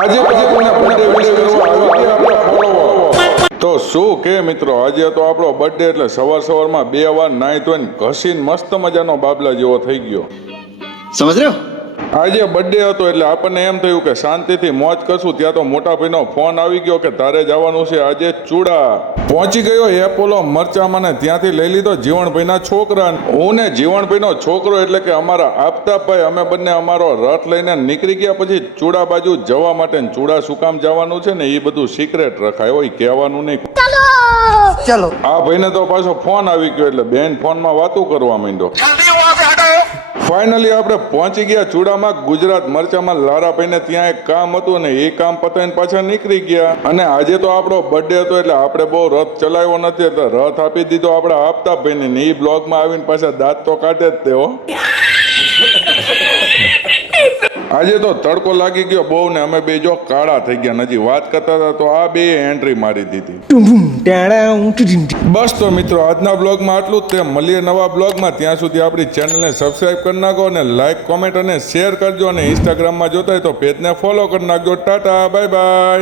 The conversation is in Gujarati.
આજે આપણને બર્થડે વિશ કરવા આવી ગયા આપણા ફોલોવર. તો શું કે મિત્રો, આજે તો આપણો બર્થડે એટલે સવારમાં 2 વાર નાઈ ધોઈને ઘસીને મસ્ત મજાનો બાબલા જેવો થઈ ગયો. સમજ રહ્યો? આજે બર્થડે હતો એટલે આપણને એમ થયું કે શાંતિથી મોજ કરશું. ત્યાં તો મોટા ભાઈનો ફોન આવી ગયો કે તારે જવાનું છે આજે ચૂડા. પહોંચી ગયો એપોલો મરચામાં ને ત્યાંથી લઈ લીધો જીવણભાઈના છોકરા. હું ને જીવણભાઈનો છોકરો એટલે કે અમારા આફતાબભાઈ, અમે બંને અમારો રથ લઈને નીકળી ગયા પછી ચૂડા બાજુ જવા માટે. ચૂડા શું કામ જવાનું છે ને એ બધું સિક્રેટ રખાય હોય, કહેવાનું નહીં. ચલો આ ભાઈને તો પાછો ફોન આવી ગયો એટલે બેન ફોનમાં વાતું કરવા માંડ્યો. ફાઇનલી આપણે પહોંચી ગયા ચૂડામાં. ગુજરાત મરચામાં લારાભાઈને ત્યાં એક કામ હતું ને એ કામ પતાવીને પાછા નીકળી ગયા. અને આજે તો આપણો બર્થડે હતો એટલે આપણે બહુ રથ ચલાવ્યો નથી એટલે રથ આપી દીધો આપણા આફતાબભાઈને. ને એ બ્લોગમાં આવીને પાછા દાંત તો કાઢે જ તેઓ. આજે તો તડકો લાગી ગયો બહુ ને અમે બે જો કાળા થઈ ગયા. હજી વાત કરતા હતા તો આ બે એન્ટ્રી મારી દીધી. બસ તો મિત્રો, આજના બ્લોગમાં આટલું જ. તે મળીએ નવા બ્લોગમાં. ત્યાં સુધી આપણી ચેનલને સબસ્ક્રાઇબ કરી નાખો અને લાઈક, કોમેન્ટ અને શેર કરજો. અને ઇન્સ્ટાગ્રામમાં જોતા હોય તો પેજને ફોલો કરી નાખજો. Tata, bye bye.